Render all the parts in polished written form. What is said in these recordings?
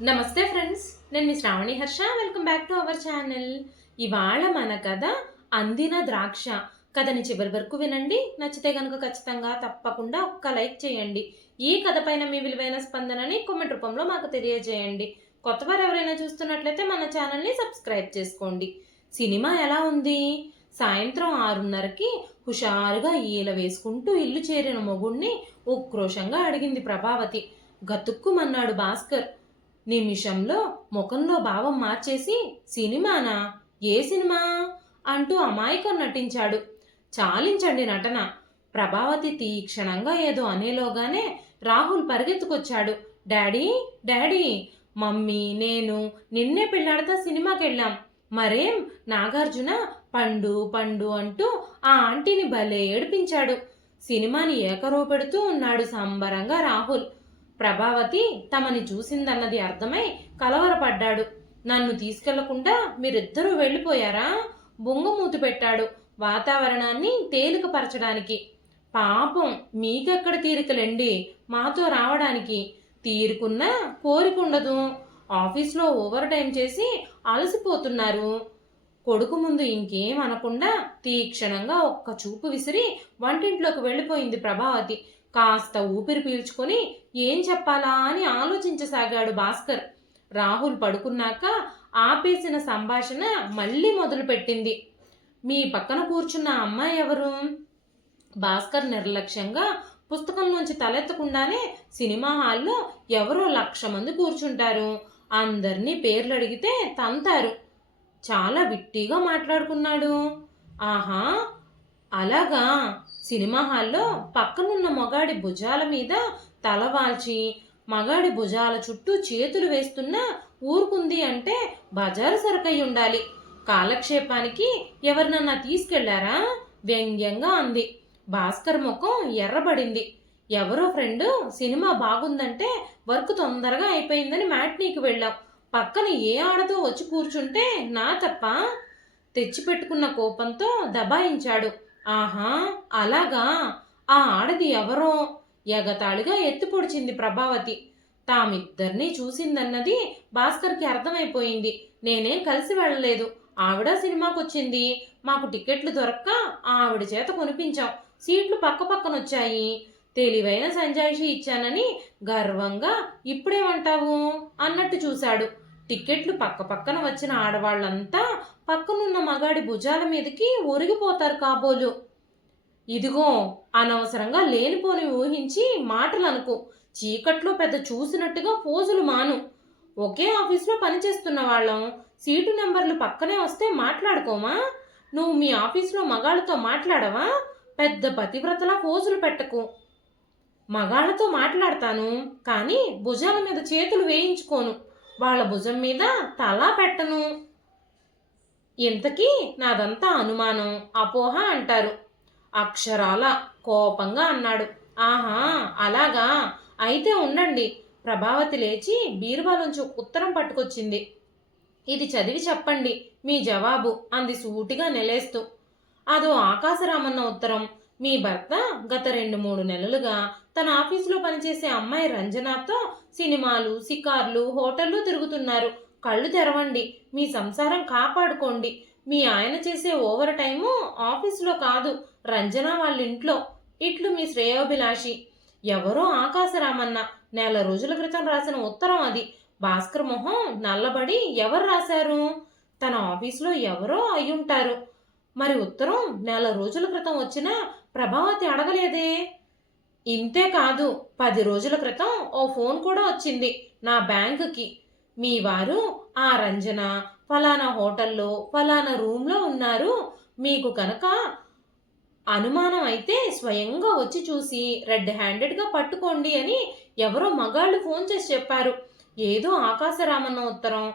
నమస్తే ఫ్రెండ్స్, నేను మీ Shravani Harsha. Welcome back to our channel. ఇవాళ మన కథ అందిన ద్రాక్ష. కథని చివరి వరకు వినండి. నచ్చితే కనుక ఖచ్చితంగా తప్పకుండా ఒక్క లైక్ చేయండి. ఈ కథ పైన మీ విలువైన స్పందనని కామెంట్ రూపంలో మాకు తెలియజేయండి. కొత్తవారు ఎవరైనా చూస్తున్నట్లయితే మన ఛానల్ని సబ్స్క్రైబ్ చేసుకోండి. సినిమా ఎలా ఉంది? సాయంత్రం 6:30కి హుషారుగా ఈల వేసుకుంటూ ఇల్లు చేరిన మొగుణ్ణి ఉక్రోషంగా అడిగింది ప్రభావతి. గతుక్కుమన్నాడు భాస్కర్. నిమిషంలో ముఖంలో భావం మార్చేసి, సినిమానా? ఏ సినిమా అంటూ అమాయకం నటించాడు. చాలించండి నటన. ప్రభావతి తీక్షణంగా ఏదో అనేలోగానే రాహుల్ పరిగెత్తుకొచ్చాడు. డాడీ, డాడీ, మమ్మీ నేను నిన్నే పెళ్ళాడతా సినిమాకెళ్ళాం. మరేం నాగార్జున పండు పండు అంటూ ఆ ఆంటీని భలే ఏడిపించాడు. సినిమాని ఏకరో పెడుతూ ఉన్నాడు సంబరంగా రాహుల్. ప్రభావతి తమని చూసిందన్నది అర్థమై కలవరపడ్డాడు. నన్ను తీసుకెళ్లకుండా మీరిద్దరూ వెళ్ళిపోయారా? బొంగమూతి పెట్టాడు వాతావరణాన్ని తేలికపరచడానికి. పాపం మీకెక్కడ తీరికలండి మాతో రావడానికి. తీరుకున్నా కోరికుండదు. ఆఫీస్లో ఓవర్ టైం చేసి అలసిపోతున్నారు. కొడుకు ముందు ఇంకేం అనకుండా తీక్షణంగా ఒక్క చూపు విసిరి వంటింట్లోకి వెళ్ళిపోయింది ప్రభావతి. కాస్త ఊపిరి పీల్చుకొని ఏం చెప్పాలా అని ఆలోచించసాగాడు భాస్కర్. రాహుల్ పడుకున్నాక ఆపేసిన సంభాషణ మళ్ళీ మొదలుపెట్టింది. మీ పక్కన కూర్చున్న అమ్మాయి ఎవరు? భాస్కర్ నిర్లక్ష్యంగా పుస్తకంలోంచి తలెత్తకుండానే, సినిమా హాల్లో ఎవరో 1,00,000 మంది కూర్చుంటారు. అందరినీ పేర్లు అడిగితే తంతారు. చాలా విట్టిగా మాట్లాడుకున్నాడు. ఆహా, అలాగా. సినిమా హాల్లో పక్కనున్న మగాడి భుజాల మీద తలవాల్చి మగాడి భుజాల చుట్టూ చేతులు వేస్తున్నా ఊరుకుంది అంటే బజారు సరుకై ఉండాలి. కాలక్షేపానికి ఎవరినన్నా తీసుకెళ్లారా? వ్యంగ్యంగా అంది. భాస్కర్ ముఖం ఎర్రబడింది. ఎవరో ఫ్రెండు సినిమా బాగుందంటే వర్క్ తొందరగా అయిపోయిందని మ్యాట్నీకి వెళ్ళాం. పక్కన ఏ ఆడదో వచ్చి కూర్చుంటే నా తప్ప? తెచ్చిపెట్టుకున్న కోపంతో దబాయించాడు. ఆహా, అలాగా. ఆ ఆడది ఎవరో? ఎగతాళిగా ఎత్తిపొడిచింది ప్రభావతి. తామిద్దరినీ చూసిందన్నది భాస్కర్కి అర్థమైపోయింది. నేనేం కలిసి వెళ్ళలేదు. ఆవిడ సినిమాకొచ్చింది. మాకు టికెట్లు దొరక్క ఆవిడ చేత కొనిపించాం. సీట్లు పక్క పక్కనొచ్చాయి. తెలివైన సంజాయిషి ఇచ్చానని గర్వంగా ఇప్పుడేమంటావు అన్నట్టు చూశాడు. టికెట్లు పక్క పక్కన వచ్చిన ఆడవాళ్లంతా పక్కనున్న మగాడి భుజాల మీదకి ఒరిగిపోతారు కాబోలు. ఇదిగో, అనవసరంగా లేనిపోని ఊహించి మాటలు అనుకో. చీకట్లో పెద్ద చూసినట్టుగా పోజులు మాను. ఒకే ఆఫీస్లో పనిచేస్తున్న వాళ్ళం. సీటు నెంబర్లు పక్కనే వస్తే మాట్లాడుకోమా? నువ్వు మీ ఆఫీస్లో మగాళ్ళతో మాట్లాడవా? పెద్ద పతివ్రతలా పోజులు పెట్టకు. మగాళ్ళతో మాట్లాడతాను, కానీ భుజాల మీద చేతులు వేయించుకోను. వాళ్ళ భుజం మీద తలా పెట్టను. ఇంతకీ నాదంతా అనుమానం, అపోహ అంటారు. అక్షరాల కోపంగా అన్నాడు. ఆహా, అలాగా. అయితే ఉండండి. ప్రభావతి లేచి బీరువాలోంచి ఒక ఉత్తరం పట్టుకొచ్చింది. ఇది చదివి చెప్పండి మీ జవాబు అంది సూటిగా నెలేస్తూ. అదో ఆకాశరామన్న ఉత్తరం. మీ భర్త గత 2-3 నెలలుగా తన ఆఫీసులో పనిచేసే అమ్మాయి రంజనాతో సినిమాలు, షికార్లు, హోటళ్ళు తిరుగుతున్నారు. కళ్ళు తెరవండి. మీ సంసారం కాపాడుకోండి. మీ ఆయన చేసే ఓవర్ టైము ఆఫీసులో కాదు, రంజన వాళ్ళ ఇంట్లో. ఇట్లు మీ శ్రేయోభిలాషి. ఎవరో ఆకాశరామన్న 1 నెల రోజుల క్రితం రాసిన ఉత్తరం అది. భాస్కర్ మొహం నల్లబడి ఎవరు రాశారు? తన ఆఫీసులో ఎవరో అయ్యుంటారు. మరి ఉత్తరం 1 నెల రోజుల క్రితం వచ్చినా ప్రభావతి అడగలేదే. ఇంతే కాదు, 10 రోజుల క్రితం ఓ ఫోన్ కూడా వచ్చింది నా బ్యాంకుకి. మీ వారు ఆ రంజన ఫలానా హోటల్లో ఫలానా రూమ్లో ఉన్నారు. మీకు కనుక అనుమానం అయితే స్వయంగా వచ్చి చూసి రెడ్ హ్యాండెడ్గా పట్టుకోండి అని ఎవరో మగాళ్ళు ఫోన్ చేసి చెప్పారు. ఏదో ఆకాశరామన్న ఉత్తరం.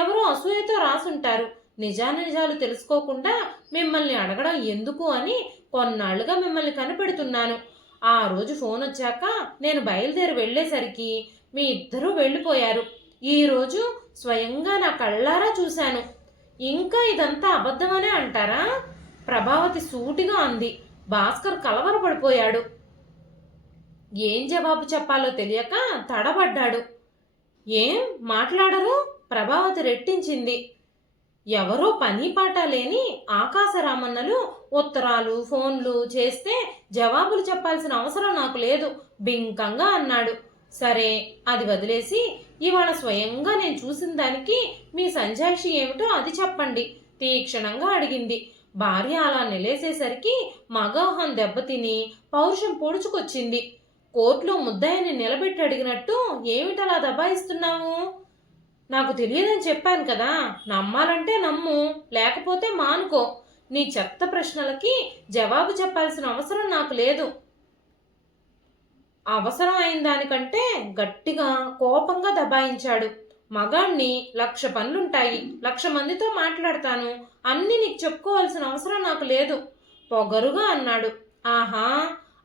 ఎవరో అసూయతో రాసుంటారు. నిజాలు తెలుసుకోకుండా మిమ్మల్ని అడగడం ఎందుకు అని కొన్నాళ్లుగా మిమ్మల్ని కనిపెడుతున్నాను. ఆ రోజు ఫోన్ వచ్చాక నేను బయలుదేరి వెళ్ళేసరికి మీ ఇద్దరూ వెళ్ళిపోయారు. ఈరోజు స్వయంగా నా కళ్ళారా చూశాను. ఇంకా ఇదంతా అబద్ధమనే అంటారా? ప్రభావతి సూటిగా అంది. భాస్కర్ కలవరపడిపోయాడు. ఏం జవాబు చెప్పాలో తెలియక తడబడ్డాడు. ఏం మాట్లాడరు? ప్రభావతి రెట్టించింది. ఎవరో పని పాట లేని ఆకాశరామన్నలు ఉత్తరాలు ఫోన్లు చేస్తే జవాబులు చెప్పాల్సిన అవసరం నాకు లేదు బింకంగా అన్నాడు. సరే, అది వదిలేసి ఇవాళ స్వయంగా నేను చూసిన దానికి మీ సంజాయిషి ఏమిటో అది చెప్పండి తీక్షణంగా అడిగింది. భార్య అలా నిలేసేసరికి మగోహం దెబ్బతిని పౌరుషం పొడుచుకొచ్చింది. కోర్టులో ముద్దాయిని నిలబెట్టి అడిగినట్టు ఏమిటలా దబాయిస్తున్నావు? నాకు తెలియదని చెప్పాను కదా, నమ్మాలంటే నమ్ము, లేకపోతే మానుకో. నీ చెత్త ప్రశ్నలకి జవాబు చెప్పాల్సిన అవసరం నాకు లేదు. అవసరం అయిన దానికంటే గట్టిగా కోపంగా దబాయించాడు. మగాణ్ణి 1,00,000 పనులుంటాయి, 1,00,000 మందితో మాట్లాడతాను, అన్నీ నీకు చెప్పుకోవాల్సిన అవసరం నాకు లేదు పొగరుగా అన్నాడు. ఆహా,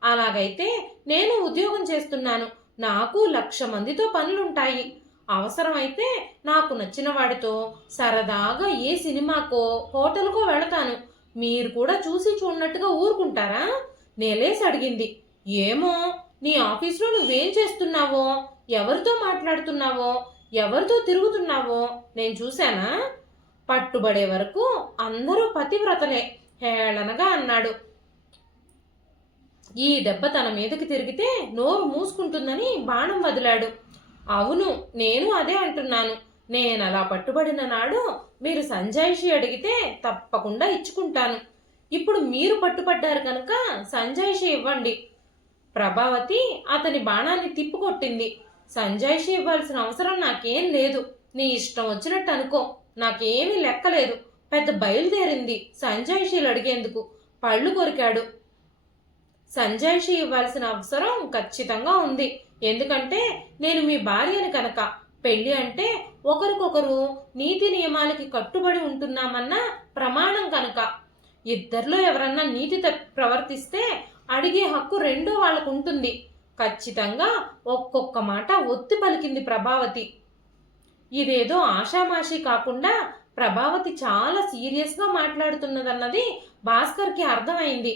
అలాగైతే నేను ఉద్యోగం చేస్తున్నాను, నాకు 1,00,000 మందితో పనులుంటాయి. అవసరమైతే నాకు నచ్చిన వాడితో సరదాగా ఏ సినిమాకో హోటల్కో వెళతాను. మీరు కూడా చూసి చూడనట్టుగా ఊరుకుంటారా? నేలేసి అడిగింది. ఏమో, నీ ఆఫీస్లో నువ్వేం చేస్తున్నావో, ఎవరితో మాట్లాడుతున్నావో, ఎవరితో తిరుగుతున్నావో నేను చూశానా? పట్టుబడే వరకు అందరూ పతివ్రతలే హేళనగా అన్నాడు. ఈ దెబ్బ తన మీదకి తిరిగితే నోరు మూసుకుంటుందని బాణం వదిలాడు. అవును, నేను అదే అంటున్నాను. నేను అలా పట్టుబడిన నాడు మీరు సంజాయిషి అడిగితే తప్పకుండా ఇచ్చుకుంటాను. ఇప్పుడు మీరు పట్టుపడ్డారు కనుక సంజాయిషి ఇవ్వండి. ప్రభావతి అతని బాణాన్ని తిప్పుకొట్టింది. సంజాయిషి ఇవ్వాల్సిన అవసరం నాకేం లేదు. నీ ఇష్టం వచ్చినట్టు అనుకో, నాకేమీ లెక్కలేదు. పెద్ద బయలుదేరింది సంజాయిషీలు అడిగేందుకు. పళ్ళు కొరికాడు. సంజాయిషి ఇవ్వాల్సిన అవసరం ఖచ్చితంగా ఉంది. ఎందుకంటే నేను మీ భార్యని కనుక. పెళ్లి అంటే ఒకరికొకరు నీతి నియమాలకి కట్టుబడి ఉంటున్నామన్న ప్రమాణం కనుక. ఇద్దరిలో ఎవరన్నా నీతి ప్రవర్తిస్తే అడిగే హక్కు రెండో వాళ్ళకు ఉంటుంది. ఖచ్చితంగా ఒక్కొక్క మాట ఒత్తి పలికింది ప్రభావతి. ఇదేదో ఆషామాషి కాకుండా ప్రభావతి చాలా సీరియస్గా మాట్లాడుతున్నదన్నది భాస్కర్కి అర్థమైంది.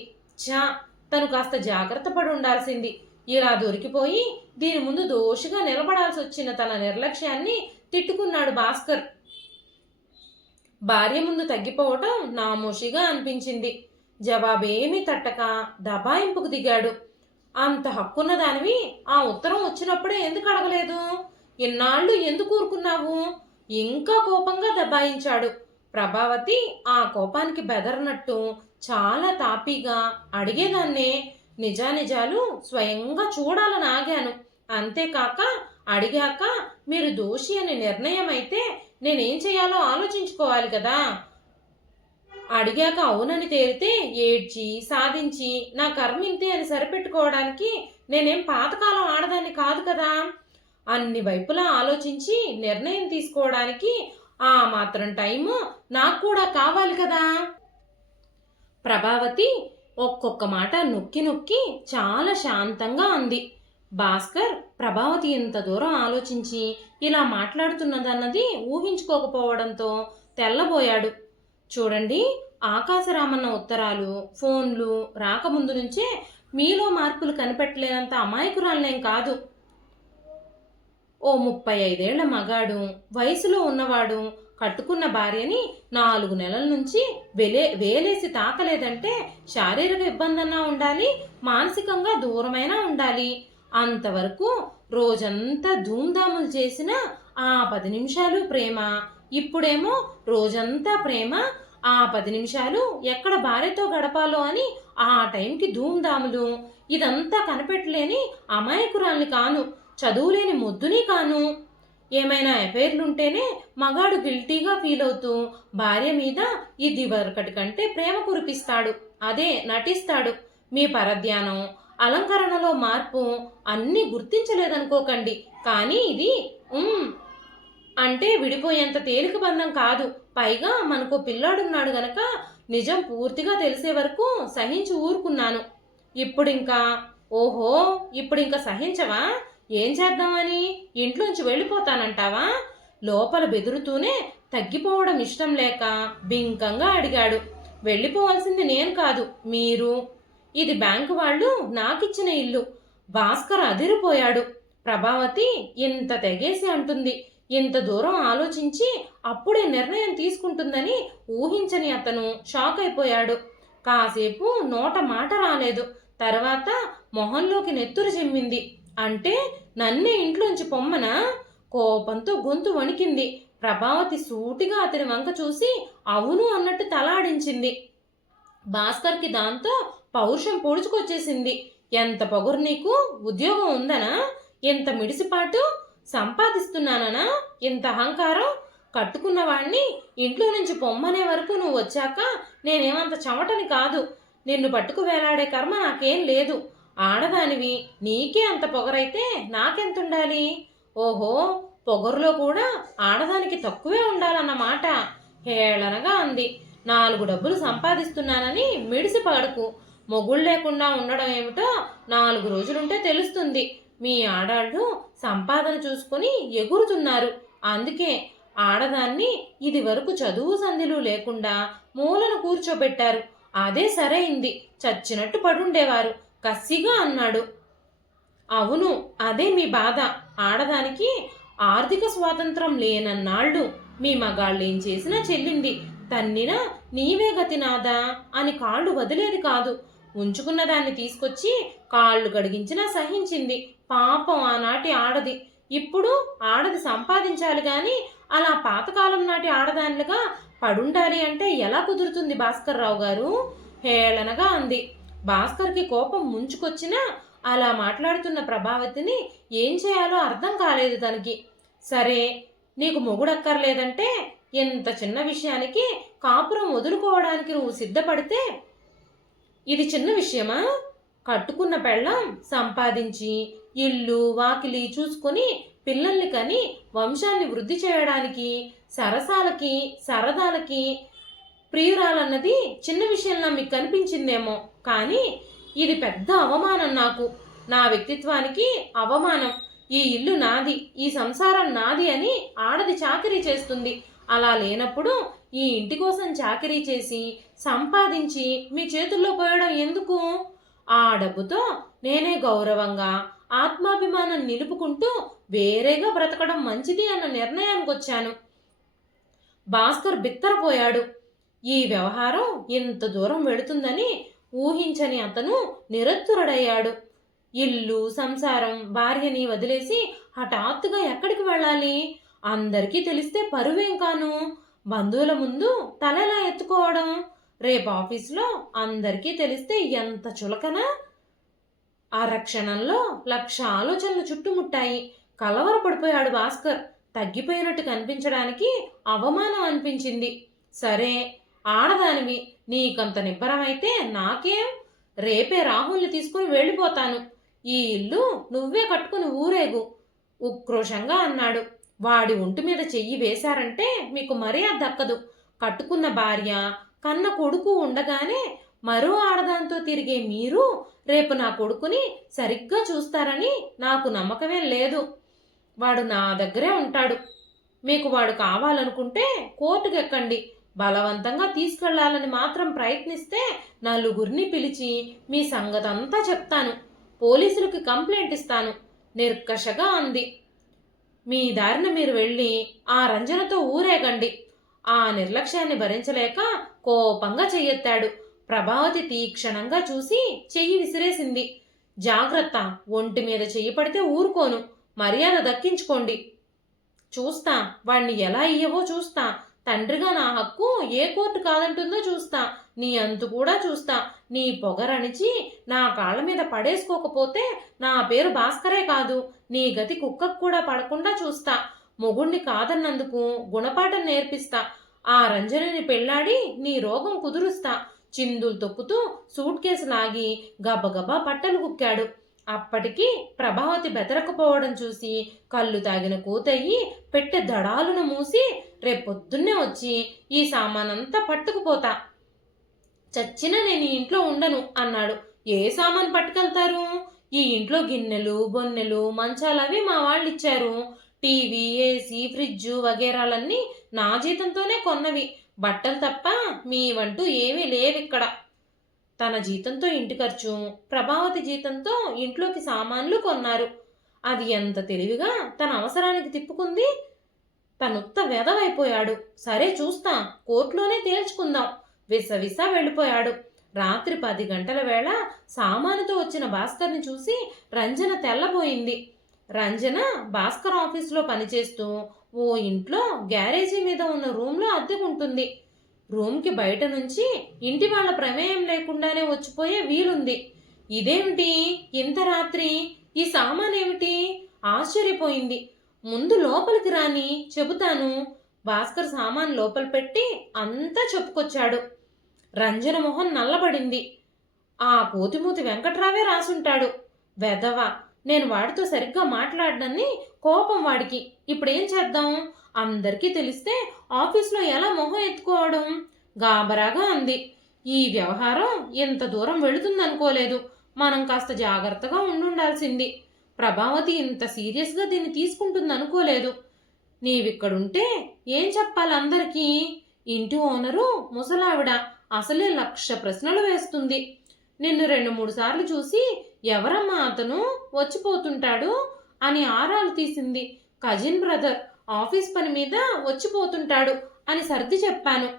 తను కాస్త జాగ్రత్త పడి ఉండాల్సింది. ఇలా దొరికిపోయి దీని ముందు దోషిగా నిలబడాల్సి వచ్చిన తన నిర్లక్ష్యాన్ని తిట్టుకున్నాడు భాస్కర్. భార్య ముందు తగ్గిపోవటం నామోషిగా అనిపించింది. జవాబేమీ తట్టక దబాయింపుకు దిగాడు. అంత హక్కున్న దానివి ఆ ఉత్తరం వచ్చినప్పుడే ఎందుకు అడగలేదు? ఇన్నాళ్ళు ఎందుకు ఊరుకున్నావు? ఇంకా కోపంగా దబాయించాడు. ప్రభావతి ఆ కోపానికి బెదరనట్టు చాలా తాపీగా అడిగేదాన్నే. నిజానిజాలు స్వయంగా చూడాలని ఆగాను. అంతేకాక అడిగాక మీరు దోషి అని నిర్ణయం అయితే నేనేం చేయాలో ఆలోచించుకోవాలి కదా. అడిగాక అవునని తేలితే ఏడ్చి సాధించి నా కర్మింతే అని సరిపెట్టుకోవడానికి నేనేం పాతకాలం ఆడదాన్ని కాదు కదా. అన్ని వైపులా ఆలోచించి నిర్ణయం తీసుకోవడానికి ఆ మాత్రం టైము నాకు కూడా కావాలి కదా. ప్రభావతి ఒక్కొక్క మాట నొక్కి నొక్కి చాలా శాంతంగా అంది. భాస్కర్ ప్రభావతి ఇంత దూరం ఆలోచించి ఇలా మాట్లాడుతున్నదన్నది ఊహించుకోకపోవడంతో తెల్లబోయాడు. చూడండి, ఆకాశరామన్న ఉత్తరాలు ఫోన్లు రాకముందు నుంచే మీలో మార్పులు కనిపెట్టలేనంత అమాయకురాలనేం కాదు. ఓ 35 ఏళ్ల మగాడు, వయసులో ఉన్నవాడు కట్టుకున్న భార్యని 4 నెలల నుంచి వేలేసి తాకలేదంటే శారీరక ఇబ్బందన్నా ఉండాలి, మానసికంగా దూరమైనా ఉండాలి. అంతవరకు రోజంతా ధూమ్ధాములు చేసిన ఆ 10 నిమిషాలు ప్రేమ. ఇప్పుడేమో రోజంతా ప్రేమ, ఆ 10 నిమిషాలు ఎక్కడ భార్యతో గడపాలో అని ఆ టైంకి ధూమ్ధాములు. ఇదంతా కనిపెట్టలేని అమాయకురాల్ని కాను, చదువులేని మొద్దుని కాను. ఏమైనా ఎఫైర్లుంటేనే మగాడు గిల్టీగా ఫీల్ అవుతూ భార్య మీద ఇది వరకటి కంటే ప్రేమ కురిపిస్తాడు, అదే నటిస్తాడు. మీ పరధ్యానం అలంకరణలో మార్పు అన్నీ గుర్తించలేదనుకోకండి, కానీ ఇది అంటే విడిపోయేంత తేలిక బంధం కాదు. పైగా మనకు పిల్లాడున్నాడు గనక నిజం పూర్తిగా తెలిసే వరకు సహించి ఊరుకున్నాను. ఇప్పుడింకా సహించవా? ఏం చేద్దామని? ఇంట్లోంచి వెళ్ళిపోతానంటావా? లోపల బెదురుతూనే తగ్గిపోవడం ఇష్టం లేక బింకంగా అడిగాడు. వెళ్ళిపోవాల్సింది నేను కాదు, మీరు. ఇది బ్యాంకు వాళ్ళు నాకిచ్చిన ఇల్లు. భాస్కర్ అదిరిపోయాడు. ప్రభావతి ఇంత తెగేసి అంటుంది. ఇంత దూరం ఆలోచించి అప్పుడే నిర్ణయం తీసుకుంటుందని ఊహించని అతను షాక్ అయిపోయాడు. కాసేపు నోట మాట రాలేదు. తర్వాత మొహంలోకి నెత్తురు చిమ్మింది. అంటే నన్నే ఇంట్లోంచి పొమ్మనా? కోపంతో గొంతు వణికింది. ప్రభావతి సూటిగా అతని వంక చూసి అవును అన్నట్టు తలాడించింది. భాస్కర్కి దాంతో పౌరుషం పొడుచుకొచ్చేసింది. ఎంత పొగరు నీకు? ఉద్యోగం ఉందనా? ఎంత మిడిసిపాటు? సంపాదిస్తున్నాననా ఇంత అహంకారం? కట్టుకున్నవాణ్ణి ఇంట్లో నుంచి పొమ్మనే వరకు నువ్వు వచ్చాక నేనేమంత చెమటని కాదు. నిన్ను పట్టుకు వేలాడే కర్మ నాకేం లేదు. ఆడదానివి, నీకే అంత పొగరైతే నాకెంతుండాలి? ఓహో, పొగరులో కూడా ఆడదానికి తక్కువే ఉండాలన్నమాట. హేళనగా అంది. 4 డబ్బులు సంపాదిస్తున్నానని మిడిసి పడకు. మొగుళ్ళు లేకుండా ఉండడం ఏమిటో 4 రోజులుంటే తెలుస్తుంది. మీ ఆడాళ్ళు సంపాదన చూసుకుని ఎగురుతున్నారు. అందుకే ఆడదాన్ని ఇది వరకు చదువు సంధిలు లేకుండా మూలను కూర్చోబెట్టారు. అదే సరైంది. చచ్చినట్టు పడుండేవారు కసిగా అన్నాడు. అవును, అదే మీ బాధ. ఆడదానికి ఆర్థిక స్వాతంత్రం లేనన్నాళ్ళు మీ మగాళ్ళేం చేసినా చెల్లింది. తన్నినా నీవే గతి నాదా అని కాళ్ళు వదిలేది కాదు. ఉంచుకున్న దాన్ని తీసుకొచ్చి కాళ్ళు గడిగించినా సహించింది. పాపం ఆనాటి ఆడది. ఇప్పుడు ఆడది సంపాదించాలి గాని అలా పాతకాలం నాటి ఆడదానిలుగా పడుండాలి అంటే ఎలా కుదురుతుంది భాస్కర్ రావు గారు? హేళనగా అంది. భాస్కర్కి కోపం ముంచుకొచ్చినా అలా మాట్లాడుతున్న ప్రభావతిని ఏం చేయాలో అర్థం కాలేదు తనకి. సరే, నీకు మొగుడక్కర్లేదంటే ఇంత చిన్న విషయానికి కాపురం వదులుకోవడానికి నువ్వు సిద్ధపడితే ఇది చిన్న విషయమా? కట్టుకున్న పెళ్ళం సంపాదించి ఇల్లు వాకిలి చూసుకొని పిల్లల్ని కని వంశాన్ని వృద్ధి చేయడానికి సరసాలకి సరదాలకి ప్రియురాలన్నది చిన్న విషయంలా మీకు కనిపించిందేమో, కానీ ఇది పెద్ద అవమానం. నాకు, నా వ్యక్తిత్వానికి అవమానం. ఈ ఇల్లు నాది, ఈ సంసారం నాది అని ఆడది చాకిరీ చేస్తుంది. అలా లేనప్పుడు ఈ ఇంటి కోసం చాకిరీ చేసి సంపాదించి మీ చేతుల్లో పోయడం ఎందుకు? ఆ డబ్బుతో నేనే గౌరవంగా ఆత్మాభిమానం నిలుపుకుంటూ వేరేగా బ్రతకడం మంచిది అన్న నిర్ణయానికి వచ్చాను. భాస్కర్ బిత్తరపోయాడు. ఈ వ్యవహారం ఇంత దూరం వెళుతుందని ఊహించని అతను నిరత్తురుడయ్యాడు. ఇల్లు సంసారం భార్యని వదిలేసి హఠాత్తుగా ఎక్కడికి వెళ్ళాలి? అందరికీ తెలిస్తే పరువేం కాను? బంధువుల ముందు తలెలా ఎత్తుకోవడం? రేపు ఆఫీసులో అందరికీ తెలిస్తే ఎంత చులకన? అరక్షణంలో 1,00,000 ఆలోచనలు చుట్టుముట్టాయి. కలవరపడిపోయాడు భాస్కర్. తగ్గిపోయినట్టు కనిపించడానికి అవమానం అనిపించింది. సరే, ఆడదానివి, నీకంత నిబ్బరమైతే నాకేం? రేపే రాహుల్ని తీసుకుని వెళ్ళిపోతాను. ఈ ఇల్లు నువ్వే కట్టుకుని ఊరేగు ఉక్రోషంగా అన్నాడు. వాడి ఒంటి మీద చెయ్యి వేశారంటే మీకు మర్యాద దక్కదు. కట్టుకున్న భార్య కన్న కొడుకు ఉండగానే మరో ఆడదాంతో తిరిగే మీరు రేపు నా కొడుకుని సరిగ్గా చూస్తారని నాకు నమ్మకమేం లేదు. వాడు నా దగ్గరే ఉంటాడు. మీకు వాడు కావాలనుకుంటే కోర్టుకు ఎక్కండి. బలవంతంగా తీసుకెళ్లాలని మాత్రం ప్రయత్నిస్తే నలుగురిని పిలిచి మీ సంగతంతా చెప్తాను. పోలీసులకి కంప్లైంట్ ఇస్తాను నిర్కషగా అంది. మీ దారిన మీరు వెళ్ళి ఆ రంజనతో ఊరేగండి. ఆ నిర్లక్ష్యాన్ని భరించలేక కోపంగా చెయ్యెత్తాడు. ప్రభావతి తీక్షణంగా చూసి చెయ్యి విసిరేసింది. జాగ్రత్త, ఒంటి మీద చెయ్యి పడితే ఊరుకోను. మర్యాద దక్కించుకోండి. చూస్తా, వాణ్ణి ఎలా ఇయ్యవో చూస్తా. తండ్రిగా నా హక్కు ఏ కోర్టు కాదంటుందో చూస్తా. నీ అంతు కూడా చూస్తా. నీ పొగరணிచి నా కాళ్ళ మీద పడేసుకోకపోతే నా పేరు భాస్కరే కాదు, నీ గతి కుక్కకు కూడా పడకుండా చూస్తా. మొగుణ్ణి కాదన్నందుకు గుణపాఠం నేర్పిస్తా. ఆ రంజనిని పెళ్లాడి నీ రోగం కుదురుస్తా. చిందులు తొక్కుతూ సూట్ కేసు లాగి గబగబా పట్టలు కుక్కాడు. అప్పటికి ప్రభావతి బెదరకపోవడం చూసి కళ్ళు తాగిన కూతయ్యి పెట్టె దడాలున మూసి రేపొద్దున్నే వచ్చి ఈ సామానంతా పట్టుకుపోతా. చచ్చినా నేను ఈ ఇంట్లో ఉండను అన్నాడు. ఏ సామాను పట్టుకెళ్తారు? ఈ ఇంట్లో గిన్నెలు బొన్నెలు మంచాలవి మా వాళ్ళు ఇచ్చారు. టీవీ ఏసీ ఫ్రిడ్జు వగేరాలన్నీ నా జీతంతోనే కొన్నవి. బట్టలు తప్ప మీ వంటూ ఏమీ లేవిక్కడ. తన జీతంతో ఇంటి ఖర్చు, ప్రభావతి జీతంతో ఇంట్లోకి సామాన్లు కొన్నారు. అది ఎంత తెలివిగా తన అవసరానికి తిప్పుకుంది. తనుత్త వెధవైపోయాడు. సరే చూస్తా, కోర్టులోనే తేల్చుకుందాం. విసవిస వెళ్ళిపోయాడు. రాత్రి 10 గంటల వేళ సామానుతో వచ్చిన భాస్కర్ని చూసి రంజన తెల్లబోయింది. రంజన భాస్కర్ ఆఫీసులో పనిచేస్తూ ఓ ఇంట్లో గ్యారేజీ మీద ఉన్న రూమ్లో అద్దెకుంటుంది. రూమ్కి బయట నుంచి ఇంటి వాళ్ళ ప్రమేయం లేకుండానే వచ్చిపోయే వీలుంది. ఇదేమిటి ఇంత రాత్రి, ఈ సామానేమిటి? ఆశ్చర్యపోయింది. ముందు లోపలికి రాని, చెబుతాను. భాస్కర్ సామాన్ లోపల పెట్టి అంతా చెప్పుకొచ్చాడు. రంజన మొహం నల్లబడింది. ఆ కోతిమూతి వెంకట్రావే రాసుంటాడు. వెధవ, నేను వాడితో సరిగ్గా మాట్లాడనని కోపం వాడికి. ఇప్పుడేం చేద్దాం? అందరికీ తెలిస్తే ఆఫీస్లో ఎలా మొహం ఎత్తుకోవడం? గాబరాగా అంది. ఈ వ్యవహారం ఇంత దూరం వెళుతుందనుకోలేదు. మనం కాస్త జాగ్రత్తగా ఉండాల్సింది. ప్రభావతి ఇంత సీరియస్గా దీన్ని తీసుకుంటుందనుకోలేదు. నీవిక్కడుంటే ఏం చెప్పాలి అందరికీ? ఇంటి ఓనరు ముసలావిడ అసలే 1,00,000 ప్రశ్నలు వేస్తుంది. నిన్ను 2-3 సార్లు చూసి ఎవరమ్మా అతను వచ్చిపోతుంటాడు అని ఆరాలు తీసింది. కజిన్ బ్రదర్, ఆఫీస్ పని మీద వచ్చిపోతుంటాడు అని సర్ది చెప్పాను.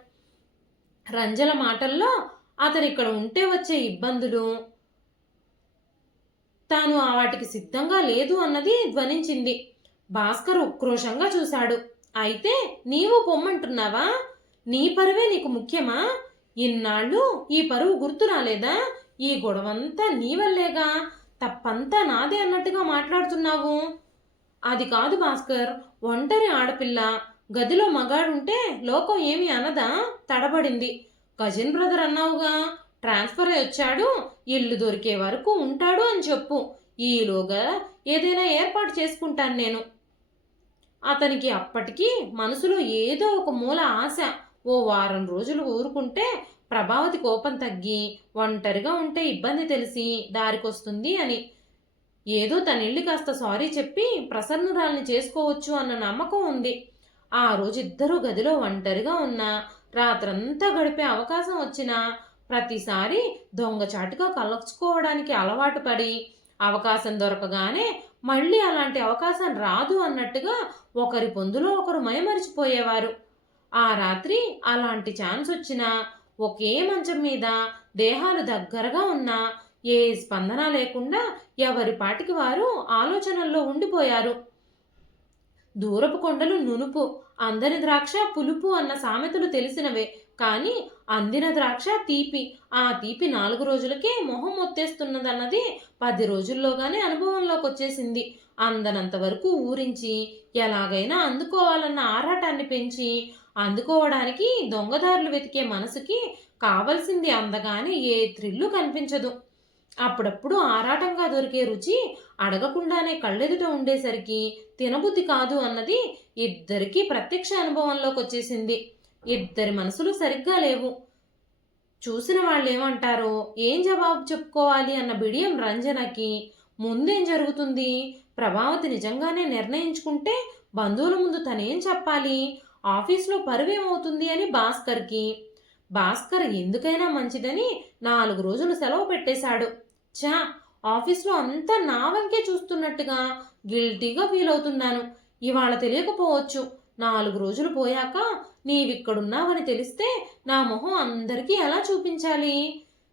రంజల మాటల్లో అతను ఇక్కడ ఉంటే వచ్చే ఇబ్బందులు, తాను వాటికి సిద్ధంగా లేదు అన్నది ధ్వనించింది. భాస్కర్ ఉక్రోషంగా చూశాడు. అయితే నీవు పొమ్మంటున్నావా? నీ పరువే నీకు ముఖ్యమా? ఇన్నాళ్ళు ఈ పరువు గుర్తు రాలేదా? ఈ గొడవంతా నీ వల్లేగా, తప్పంతా నాదే అన్నట్టుగా మాట్లాడుతున్నావు. అది కాదు భాస్కర్, ఒంటరి ఆడపిల్ల, గదిలో మగాడుంటే లోకం ఏమీ అనదా? తడబడింది. కజిన్ బ్రదర్ అన్నావుగా, ట్రాన్స్ఫర్ అయి వచ్చాడు, ఇల్లు దొరికే వరకు ఉంటాడు అని చెప్పు. ఈలోగా ఏదైనా ఏర్పాటు చేసుకుంటాను నేను. అతనికి అప్పటికి మనసులో ఏదో ఒక మూల ఆశ. ఓ వారం రోజులు ఊరుకుంటే ప్రభావతి కోపం తగ్గి ఒంటరిగా ఉంటే ఇబ్బంది తెలిసి దారికొస్తుంది అని. ఏదో తనెళ్ళి కాస్త సారీ చెప్పి ప్రసన్నురాల్ని చేసుకోవచ్చు అన్న నమ్మకం ఉంది. ఆ రోజు ఇద్దరూ గదిలో ఒంటరిగా ఉన్నా, రాత్రంతా గడిపే అవకాశం వచ్చినా ప్రతిసారి దొంగచాటుగా కలుసుకోవడానికి అలవాటు పడి, అవకాశం దొరకగానే మళ్ళీ అలాంటి అవకాశం రాదు అన్నట్టుగా ఒకరి పొందులో ఒకరు మైమరిచిపోయేవారు. ఆ రాత్రి అలాంటి ఛాన్స్ వచ్చినా ఒకే మంచం మీద దేహాలు దగ్గరగా ఉన్నా ఏ స్పందన లేకుండా ఎవరి పాటికి వారు ఆలోచనల్లో ఉండిపోయారు. దూరపు కొండలు నునుపు, అందని ద్రాక్ష పులుపు అన్న సామెతలు తెలిసినవే. కానీ అందిన ద్రాక్ష తీపి. ఆ తీపి 4 రోజులకే మొహం మొత్తేస్తున్నదన్నది 10 రోజుల్లోగానే అనుభవంలోకి వచ్చేసింది. అందనంత వరకు ఊరించి ఎలాగైనా అందుకోవాలన్న ఆరాటాన్ని పెంచి, అందుకోవడానికి దొంగదారులు వెతికే మనసుకి కావలసింది అందగానే ఏ థ్రిల్లు కనిపించదు. అప్పుడప్పుడు ఆరాటంగా దొరికే రుచి అడగకుండానే కళ్ళెదుట ఉండేసరికి తినబుద్ధి కాదు అన్నది ఇద్దరికీ ప్రత్యక్ష అనుభవంలోకి వచ్చేసింది. ఇద్దరి మనసులు సరిగ్గా లేవు. చూసిన వాళ్ళు ఏమంటారో, ఏం జవాబు చెప్పుకోవాలి అన్న బిడియం రంజనకి. ముందేం జరుగుతుంది? ప్రభావతి నిజంగానే నిర్ణయించుకుంటే బంధువుల ముందు తనేం చెప్పాలి? ఆఫీస్లో పరువేమవుతుంది అని భాస్కర్కి. భాస్కర్ ఎందుకైనా మంచిదని 4 రోజులు సెలవు పెట్టేశాడు. చా, ఆఫీస్లో అంతా నా వంకే చూస్తున్నట్టుగా గిల్టీగా ఫీల్ అవుతున్నాను. ఇవాళ తెలియకపోవచ్చు, 4 రోజులు పోయాక నీవిక్కడున్నావని తెలిస్తే నా మొహం అందరికీ ఎలా చూపించాలి?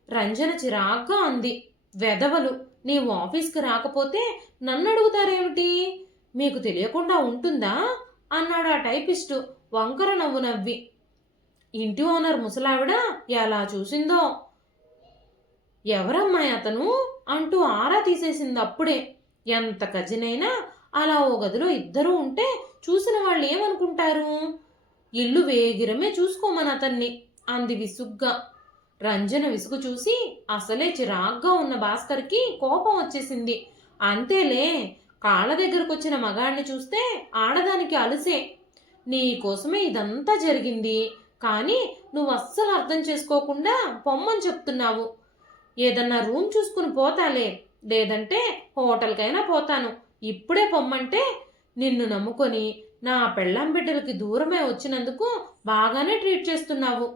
రంజన చిరాగ్గా అంది. వెధవలు, నీవు ఆఫీస్కి రాకపోతే నన్ను అడుగుతారేమిటి? మీకు తెలియకుండా ఉంటుందా అన్నాడు ఆ టైపిస్టు వంకర నవ్వు నవ్వి. ఇంటి ఓనర్ ముసలావిడ ఎలా చూసిందో. ఎవరమ్మాయి అతను అంటూ ఆరా తీసేసింది అప్పుడే. ఎంత కజినైనా అలా ఓ గదిలో ఇద్దరూ ఉంటే చూసిన వాళ్ళు ఏమనుకుంటారు? ఇల్లు వేగిరమే చూసుకోమని అతన్ని అంది విసుగ్గా. రంజన విసుగు చూసి అసలే చిరాగ్గా ఉన్న భాస్కర్కి కోపం వచ్చేసింది. అంతేలే, కాళ్ళ దగ్గరకొచ్చిన మగాడిని చూస్తే ఆడదానికి అలుసే. నీ కోసమే ఇదంతా జరిగింది, కానీ నువ్వు అస్సలు అర్థం చేసుకోకుండా పొమ్మని చెప్తున్నావు. ఏదన్నా రూమ్ చూసుకుని పోతాలే, లేదంటే హోటల్కైనా పోతాను. ఇప్పుడే పొమ్మంటే నిన్ను నమ్ముకొని నా పెళ్ళాం బిడ్డలకి దూరమే వచ్చినందుకు బాగానే ట్రీట్ చేస్తున్నావు.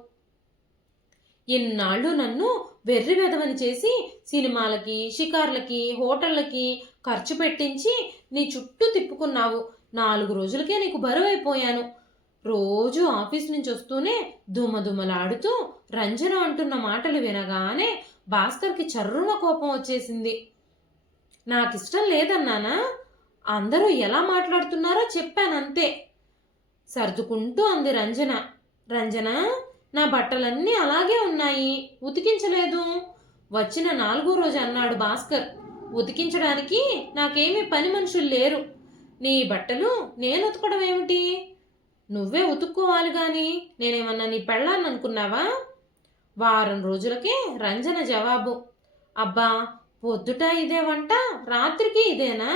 ఇన్నాళ్ళు నన్ను వెర్రి వెదవని చేసి సినిమాలకి, షికార్లకి, హోటళ్ళకి ఖర్చు పెట్టించి నీ చుట్టూ తిప్పుకున్నావు. 4 రోజులకే నీకు బరువైపోయాను. రోజు ఆఫీస్ నుంచి వస్తూనే దుమదుమలాడుతూ రంజన అంటున్న మాటలు వినగానే భాస్కర్కి చర్రున కోపం వచ్చేసింది. నాకిష్టం లేదన్నానా? అందరూ ఎలా మాట్లాడుతున్నారో చెప్పానంతే సర్దుకుంటూ అంది రంజన. రంజన, నా బట్టలన్నీ అలాగే ఉన్నాయి, ఉతికించలేదు. వచ్చిన 4వ రోజు అన్నాడు భాస్కర్. ఉతికించడానికి నాకేమీ పని మనుషులు లేరు. నీ బట్టలు నేను ఉతకడం ఏమిటి? నువ్వే ఉతుక్కోవాలి గాని నేనేమన్నా నీ పెళ్ళాన్ని అనుకున్నావా? వారం రోజులకే రంజన జవాబు. అబ్బా, పొద్దుట ఇదే వంట, రాత్రికి ఇదేనా?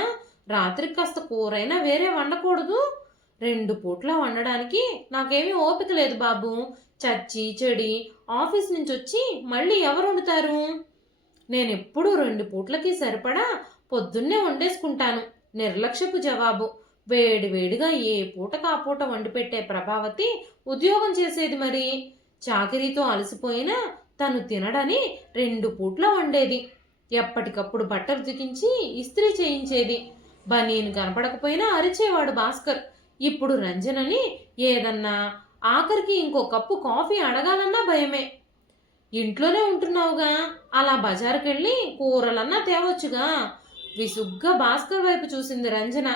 రాత్రికి కాస్త కూరైనా వేరే వండకూడదు? 2 పూట్ల వండడానికి నాకేమీ ఓపిక లేదు బాబు. చచ్చి చెడి ఆఫీస్ నుంచి వచ్చి మళ్ళీ ఎవరు వండుతారు? నేనెప్పుడు 2 పూట్లకి సరిపడా పొద్దున్నే వండేసుకుంటాను. నిర్లక్ష్యపు జవాబు. వేడి వేడిగా ఏ పూటకు ఆ పూట వండి పెట్టే ప్రభావతి ఉద్యోగం చేసేది మరి. చాకిరీతో అలసిపోయినా తను తినడని 2 పూట్ల వండేది. ఎప్పటికప్పుడు బట్టలు ఉతికించి ఇస్త్రీ చేయించేది. బనీను కనపడకపోయినా అరిచేవాడు భాస్కర్. ఇప్పుడు రంజనని ఏదన్నా, ఆఖరికి ఇంకో కప్పు కాఫీ అడగాలన్నా భయమే. ఇంట్లోనే ఉంటున్నావుగా, అలా బజారుకెళ్ళి కూరలన్నా తేవచ్చుగా. విసుగ్గా భాస్కర్ వైపు చూసింది రంజన.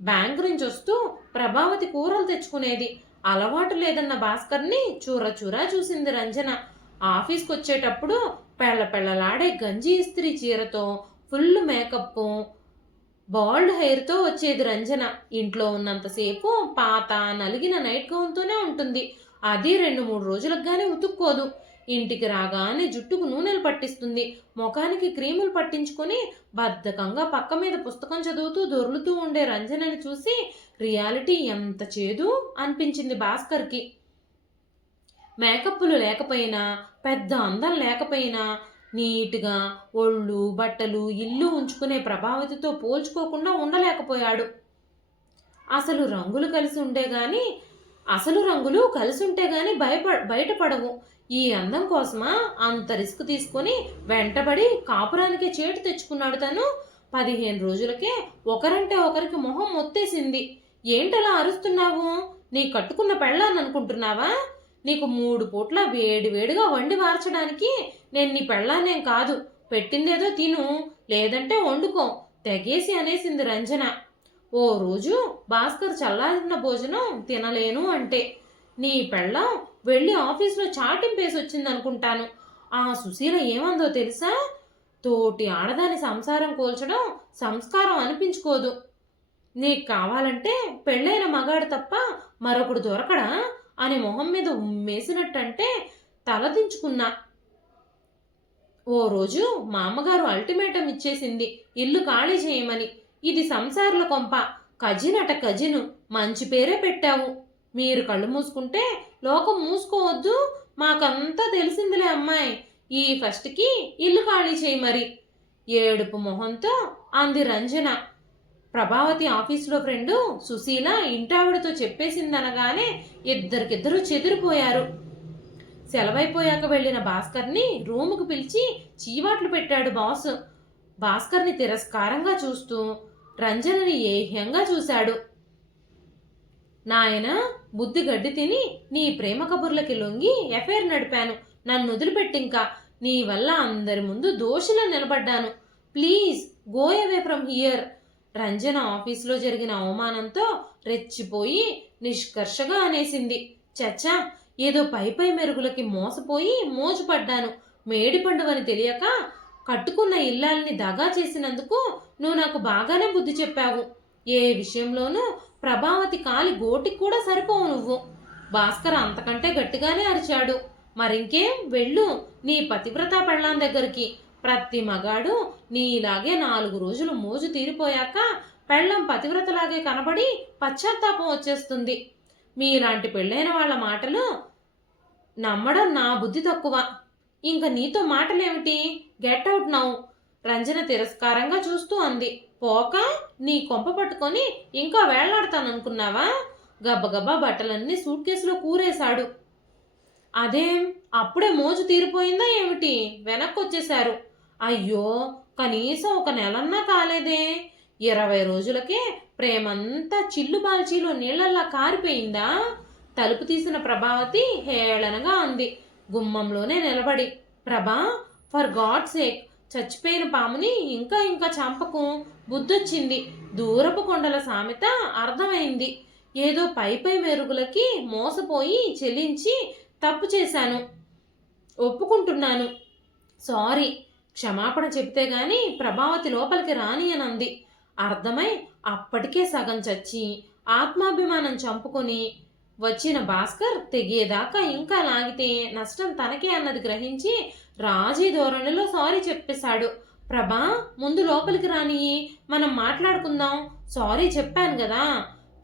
బ్యాంకు నుంచి వస్తూ ప్రభావతి కూరలు తెచ్చుకునేది. అలవాటు లేదన్న భాస్కర్ని చూరచూరా చూసింది రంజన. ఆఫీస్కి వచ్చేటప్పుడు పెళ్ళపెళ్ళలాడే గంజి ఇస్త్రీ చీరతో, ఫుల్ మేకప్, బాల్డ్ హెయిర్తో వచ్చేది రంజన. ఇంట్లో ఉన్నంతసేపు పాత నలిగిన నైట్ గౌన్తోనే ఉంటుంది. అది 2-3 రోజులకు గానే ఉతుక్కోదు. ఇంటికి రాగానే జుట్టుకు నూనెలు పట్టిస్తుంది. ముఖానికి క్రీములు పట్టించుకొని బద్ధకంగా పక్క మీద పుస్తకం చదువుతూ దొర్లుతూ ఉండే రంజనని చూసి రియాలిటీ ఎంత చేదు అనిపించింది భాస్కర్కి. మేకప్లు లేకపోయినా, పెద్ద అందం లేకపోయినా, నీట్గా ఒళ్ళు, బట్టలు, ఇల్లు ఉంచుకునే ప్రభావతితో పోల్చుకోకుండా ఉండలేకపోయాడు. అసలు రంగులు కలిసి ఉంటే గాని బయటపడవు. ఈ అందం కోసమా అంత రిస్క్ తీసుకొని వెంటబడి కాపురానికే చేటు తెచ్చుకున్నాడు తను. 15 రోజులకే ఒకరంటే ఒకరికి మొహం మొత్తేసింది. ఏంటలా అరుస్తున్నావు? నీ కట్టుకున్న పెళ్ళాన్ని అనుకుంటున్నావా? నీకు 3 పూట్ల వేడివేడిగా వండి మార్చడానికి నేను నీ పెళ్ళాన్నేం కాదు. పెట్టిందేదో తిను, లేదంటే వండుకో, తెగేసి అనేసింది రంజన. ఓ రోజు భాస్కర్ చల్లారిన భోజనం తినలేను అంటే, నీ పెళ్ళం వెళ్ళి ఆఫీస్లో చాటింపేసి వచ్చిందనుకుంటాను. ఆ సుశీల ఏమందో తెలుసా? తోటి ఆడదాని సంసారం కోల్చడం సంస్కారం అనిపించుకోదు. నీకు కావాలంటే పెళ్ళైన మగాడు తప్ప మరొకడు దొరకడా అని మొహం మీద ఉమ్మేసినట్టంటే తలదించుకున్నా. ఓ రోజు మా అమ్మగారు అల్టిమేటం ఇచ్చేసింది, ఇల్లు ఖాళీ చేయమని. ఇది సంసారుల కొంప, కజినట కజిను, మంచి పేరే పెట్టావు. మీరు కళ్ళు మూసుకుంటే లోకం మూసుకోవద్దు, మాకంతా తెలిసిందిలే అమ్మాయి. ఈ ఫస్ట్కి ఇల్లు ఖాళీ చేయి మరి. ఏడుపు మొహంతో అంది రంజన. ప్రభావతి ఆఫీసులో ఫ్రెండు సుశీల ఇంటావిడతో చెప్పేసిందనగానే ఇద్దరికిద్దరూ చెదిరిపోయారు. సెలవైపోయాక వెళ్ళిన భాస్కర్ని రూముకు పిలిచి చీవాట్లు పెట్టాడు బాసు. భాస్కర్ని తిరస్కారంగా చూస్తూ రంజనని ఏహ్యంగా చూశాడు. నాయన, బుద్ధి గడ్డి తిని నీ ప్రేమ కబుర్లకి లొంగి ఎఫైర్ నడిపాను. నన్ను వదిలిపెట్టింకా. నీ వల్ల అందరి ముందు దోషిలా నిలబడ్డాను. Please go away from here. Ranjana ఆఫీసులో జరిగిన అవమానంతో రెచ్చిపోయి నిష్కర్షగా అనేసింది. చచ్చా, ఏదో పై మెరుగులకి మోసపోయి మోజుపడ్డాను. మేడిపండువని తెలియక కట్టుకున్న ఇల్లాల్ని దగా చేసినందుకు నువ్వు నాకు బాగానే బుద్ధి చెప్పావు. ఏ విషయంలోనూ ప్రభావతి కాలి గోటికి కూడా సరిపోవు నువ్వు. భాస్కర్ అంతకంటే గట్టిగానే అరిచాడు. మరింకేం, వెళ్ళు నీ పతివ్రత పెళ్ళాం దగ్గరికి. ప్రతి మగాడు నీలాగే 4 రోజులు మోజు తీరిపోయాక పెళ్ళం పతివ్రతలాగే కనబడి పశ్చాత్తాపం వచ్చేస్తుంది. మీలాంటి పెళ్ళైన వాళ్ళ మాటలు నమ్మడం నా బుద్ధి తక్కువ. ఇంక నీతో మాటలేమిటి? Get out now. రంజన తిరస్కారంగా చూస్తూ అంది. పోక నీ కొంప పట్టుకొని ఇంకా వేళ్లాడతాననుకున్నావా? గబ్బగబ్బా బట్టలన్నీ సూట్ కేసులో కూరేశాడు. అదేం, అప్పుడే మోజు తీరిపోయిందా ఏమిటి? వెనక్కొచ్చేశారు. అయ్యో, కనీసం ఒక నెలన్నా కాలేదే. 20 రోజులకే ప్రేమంతా చిల్లు బాల్చీలో నీళ్లల్లా కారిపోయిందా? తలుపు తీసిన ప్రభావతి హేళనగా అంది, గుమ్మంలోనే నిలబడి. ప్రభా, ఫర్ గాడ్ సేక్, చచ్చిపోయిన పాముని ఇంకా ఇంకా చంపకు. బుద్ధొచ్చింది. దూరపు కొండల సామెత అర్థమైంది. ఏదో పై పై మెరుగులకి మోసపోయి చెలించి తప్పు చేశాను. ఒప్పుకుంటున్నాను. సారీ. క్షమాపణ చెప్తే గాని ప్రభావతి లోపలికి రానియనంది. అర్థమై అప్పటికే సగం చచ్చి ఆత్మాభిమానం చంపుకొని వచ్చిన భాస్కర్ తెగేదాకా ఇంకా లాగితే నష్టం తనకే అన్నది గ్రహించి రాజీ ధోరణిలో సారీ చెప్పేశాడు. ప్రభా, ముందు లోపలికి రాని, మనం మాట్లాడుకుందాం. సారీ చెప్పాను కదా.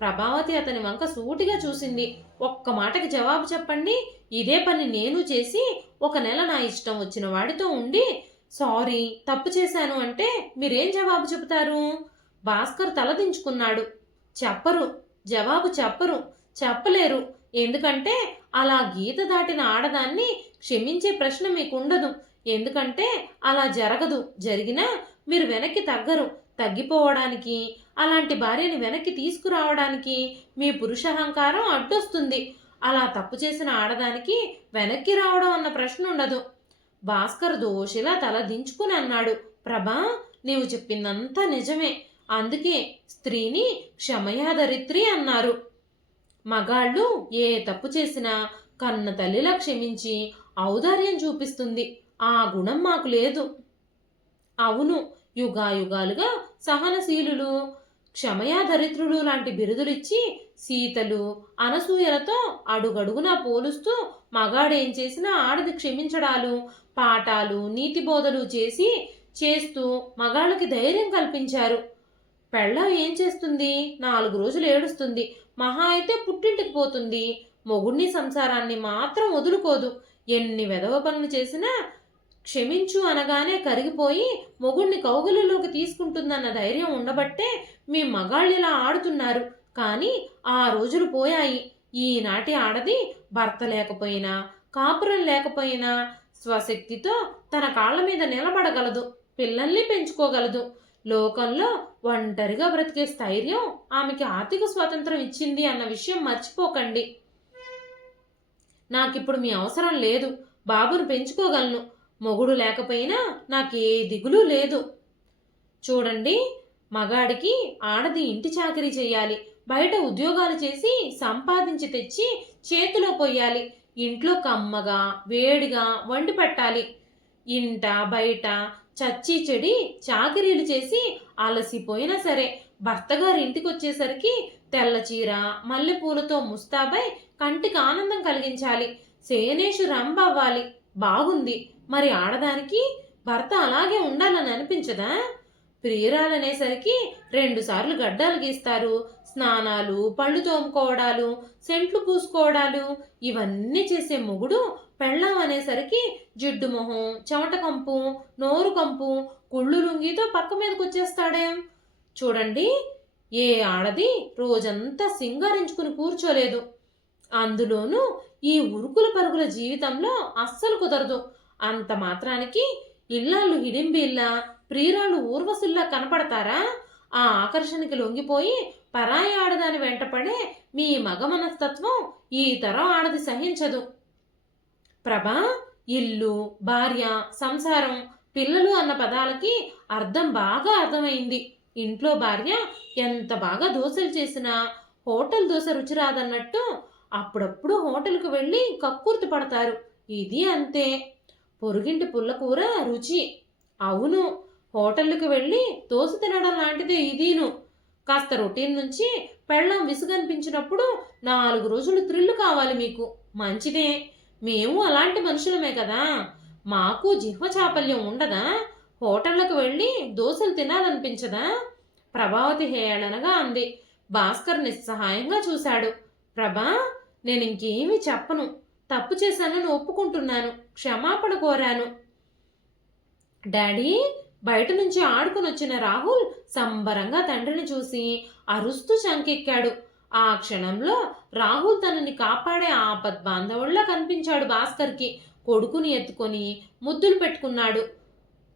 ప్రభావతి అతని వంక సూటిగా చూసింది. ఒక్క మాటకి జవాబు చెప్పండి. ఇదే పని నేను చేసి 1 నెల నా ఇష్టం వచ్చిన వాడితో ఉండి సారీ తప్పు చేశాను అంటే మీరేం జవాబు చెబుతారు? భాస్కర్ తలదించుకున్నాడు. చెప్పరు. జవాబు చెప్పరు. చెప్పలేరు. ఎందుకంటే అలా గీత దాటిన ఆడదాన్ని క్షమించే ప్రశ్న మీకుండదు. ఎందుకంటే అలా జరగదు. జరిగినా మీరు వెనక్కి తగ్గరు. తగ్గిపోవడానికి, అలాంటి భార్యని వెనక్కి తీసుకురావడానికి మీ పురుషహంకారం అడ్డొస్తుంది. అలా తప్పు చేసిన ఆడదానికి వెనక్కి రావడం అన్న ప్రశ్న ఉండదు. భాస్కర్ దోషిలా తల దించుకుని అన్నాడు. ప్రభా, నీవు చెప్పిందంతా నిజమే. అందుకే స్త్రీని క్షమయాధరిత్రి అన్నారు. మగాళ్ళు ఏ తప్పు చేసినా కన్న తల్లిలా క్షమించి ఔదార్యం చూపిస్తుంది. ఆ గుణం మాకు లేదు. అవును, యుగాలుగా సహనశీలులు, క్షమయాధరిత్రులు లాంటి బిరుదులిచ్చి సీతలు, అనసూయలతో అడుగడుగునా పోలుస్తూ మగాడేం చేసినా ఆడది క్షమించడాలు, పాఠాలు, నీతిబోధలు చేస్తూ మగాళ్ళకి ధైర్యం కల్పించారు. పెళ్ళం ఏం చేస్తుంది? 4 రోజులు ఏడుస్తుంది. మహా అయితే పుట్టింటికి పోతుంది. మొగుడిని సంసారాన్ని మాత్రం వదులుకోదు. ఎన్ని వెధవ పనులు చేసినా క్షమించు అనగానే కరిగిపోయి మొగుడిని కౌగులిలోకి తీసుకుంటుందన్న ధైర్యం ఉండబట్టే మీ మగాళ్ళిలా ఆడుతున్నారు. కానీ ఆ రోజులు పోయాయి. ఈనాటి ఆడది భర్త లేకపోయినా, కాపురం లేకపోయినా స్వశక్తితో తన కాళ్ళ మీద నిలబడగలదు. పిల్లల్ని పెంచుకోగలదు. లోకంలో ఒంటరిగా బ్రతికే స్థైర్యం ఆమెకి ఆర్థిక స్వాతంత్రం ఇచ్చింది అన్న విషయం మర్చిపోకండి. నాకిప్పుడు మీ అవసరం లేదు. బాబును పెంచుకోగలను. మొగుడు లేకపోయినా నాకే దిగులు లేదు. చూడండి, మగాడికి ఆడది ఇంటి చాకరీ చెయ్యాలి. బయట ఉద్యోగాలు చేసి సంపాదించి తెచ్చి చేతిలో పొయ్యాలి. ఇంట్లో కమ్మగా వేడిగా వండి పెట్టాలి. ఇంట బయట చచ్చి చెడి చాకిరీలు చేసి అలసిపోయినా సరే భర్తగారి ఇంటికి వచ్చేసరికి తెల్ల చీర మల్లెపూలతో ముస్తాబై కంటికి ఆనందం కలిగించాలి. సేనేషు రంబవ్వాలి. బాగుంది. మరి ఆడదానికి భర్త అలాగే ఉండాలని అనిపించదా? ప్రియురాలనేసరికి 2 సార్లు గడ్డాలు గీస్తారు. స్నానాలు, పళ్ళు తోముకోవడాలు, సెంట్లు పూసుకోవడాలు ఇవన్నీ చేసే మొగుడు పెళ్ళాం అనేసరికి జిడ్డు మొహం, చెమట కంపు, నోరు కంపు, కుళ్ళు లుంగితో పక్క మీదకి వచ్చేస్తాడేం? చూడండి, ఏ ఆడది రోజంతా సింగారించుకుని కూర్చోలేదు. అందులోనూ ఈ ఉరుకుల పరుగుల జీవితంలో అస్సలు కుదరదు. అంత మాత్రానికి ఇల్లాళ్ళు హిడింబిల్లా, ప్రియురాళ్ళు ఊర్వశుల్లా కనపడతారా? ఆ ఆకర్షణకి లొంగిపోయి పరాయి ఆడదాని వెంటపడే మీ మగ మనస్తత్వం ఈ తరం ఆడది సహించదు. ప్రభా, ఇల్లు, భార్య, సంసారం, పిల్లలు అన్న పదాలకి అర్థం బాగా అర్థమైంది. ఇంట్లో భార్య ఎంత బాగా దోశలు చేసినా హోటల్ దోశ రుచి రాదన్నట్టు అప్పుడప్పుడు హోటల్కి వెళ్ళి కక్కుర్తి పడతారు. ఇది అంతే. పొరుగింటి పుల్లకూర రుచి. అవును, హోటళ్ళకి వెళ్ళి దోశ తినడం లాంటిదే ఇదీను. కాస్త రొటీన్ నుంచి పెళ్ళం విసుగనిపించినప్పుడు 4 రోజులు థ్రిల్లు కావాలి మీకు. మంచిదే. మేము అలాంటి మనుషులమే కదా. మాకు జిహ్వ చాపల్యం ఉండదా? హోటళ్లకు వెళ్ళి దోశలు తినాలనిపించదా? ప్రభావతి హేళనగా అంది. భాస్కర్ నిస్సహాయంగా చూశాడు. ప్రభా, నేనింకేమీ చెప్పను. తప్పు చేశానని ఒప్పుకుంటున్నాను. క్షమాపణ కోరాను. డాడీ, బయట నుంచి ఆడుకుని వచ్చిన రాహుల్ సంబరంగా తండ్రిని చూసి అరుస్తూ చంకెక్కాడు. ఆ క్షణంలో రాహుల్ తనని కాపాడే ఆపద్బాంధవుల్లా కనిపించాడు భాస్కర్కి. కొడుకుని ఎత్తుకొని ముద్దులు పెట్టుకున్నాడు.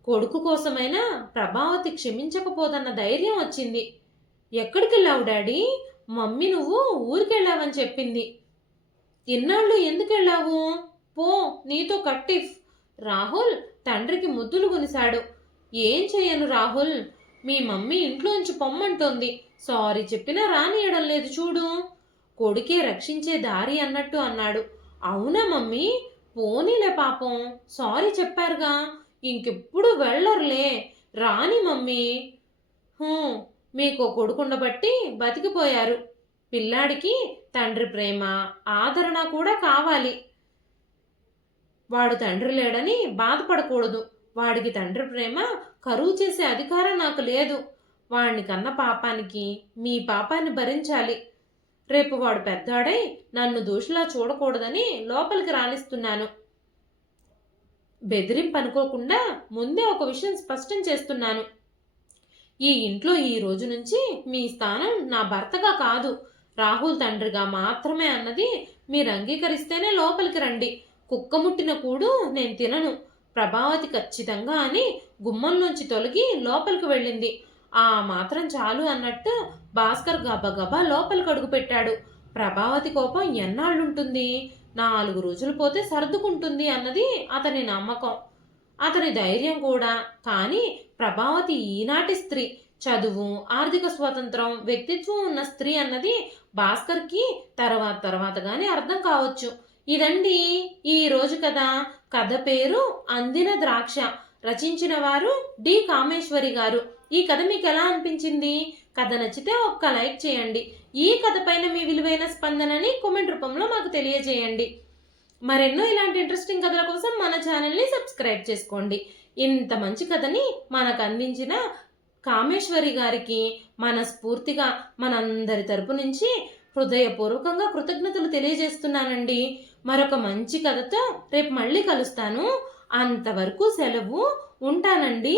కొడుకు కోసమైనా ప్రభావతి క్షమించకపోదన్న ధైర్యం వచ్చింది. ఎక్కడికెళ్ళావు డాడీ? మమ్మీ నువ్వు ఊరికెళ్ళావని చెప్పింది. ఇన్నాళ్ళు ఎందుకెళ్ళావు? పో, నీతో కట్టిఫ్. రాహుల్ తండ్రికి ముద్దులు గునిశాడు. ఏం చెయ్యను రాహుల్, మీ మమ్మీ ఇంట్లోంచి పొమ్మంటోంది. సారీ చెప్పినా రానియడం లేదు చూడు. కొడుకే రక్షించే దారి అన్నట్టు అన్నాడు. అవునా మమ్మీ? పోనీలే పాపం, సారీ చెప్పారుగా, ఇంకెప్పుడు వెళ్ళరులే. రాని మమ్మీ. హూ, మీకు కొడుకుండబట్టి బతికిపోయారు. పిల్లాడికి తండ్రి ప్రేమ ఆదరణ కూడా కావాలి. వాడు తండ్రి లేడని బాధపడకూడదు. వాడికి తండ్రి ప్రేమ కరువు చేసే అధికారం నాకు లేదు. వాడిని కన్న పాపానికి మీ పాపాన్ని భరించాలి. రేపు వాడు పెద్దాడై నన్ను దోషిలా చూడకూడదని లోపలికి రానిస్తున్నాను. బెదిరింపు అనుకోకుండా ముందే ఒక విషయం స్పష్టం చేస్తున్నాను. ఈ ఇంట్లో ఈ రోజు నుంచి మీ స్థానం నా భర్తగా కాదు, రాహుల్ తండ్రిగా మాత్రమే అన్నది మీరు అంగీకరిస్తేనే లోపలికి రండి. కుక్క ముట్టిన కూడు నేను తినను. ప్రభావతి ఖచ్చితంగా అని గుమ్మంలోంచి తొలగి లోపలికి వెళ్ళింది. ఆ మాత్రం చాలు అన్నట్టు భాస్కర్ గబగబా లోపలికి అడుగుపెట్టాడు. ప్రభావతి కోపం ఎన్నాళ్ళుంటుంది? 4 రోజులు పోతే సర్దుకుంటుంది అన్నది అతని నమ్మకం, అతని ధైర్యం కూడా. కానీ ప్రభావతి ఈనాటి స్త్రీ, చదువు, ఆర్థిక స్వాతంత్రం, వ్యక్తిత్వం ఉన్న స్త్రీ అన్నది భాస్కర్కి తర్వాతగానే అర్థం కావచ్చు. ఇదండి ఈ రోజు కథ. కథ పేరు అందిన ద్రాక్ష. రచించిన వారు డి కామేశ్వరి గారు. ఈ కథ మీకు ఎలా అనిపించింది? కథ నచ్చితే ఒక్క లైక్ చేయండి. ఈ కథ పైన మీ విలువైన స్పందనని కామెంట్ రూపంలో మాకు తెలియజేయండి. మరెన్నో ఇలాంటి ఇంట్రెస్టింగ్ కథల కోసం మన ఛానల్ని సబ్స్క్రైబ్ చేసుకోండి. ఇంత మంచి కథని మనకు అందించిన కామేశ్వరి గారికి మనస్ఫూర్తిగా మనందరి తరపు నుంచి హృదయపూర్వకంగా కృతజ్ఞతలు తెలియజేస్తున్నానండి. మరొక మంచి కథతో రేపు మళ్ళీ కలుస్తాను. అంతవరకు సెలవు. ఉంటానండి.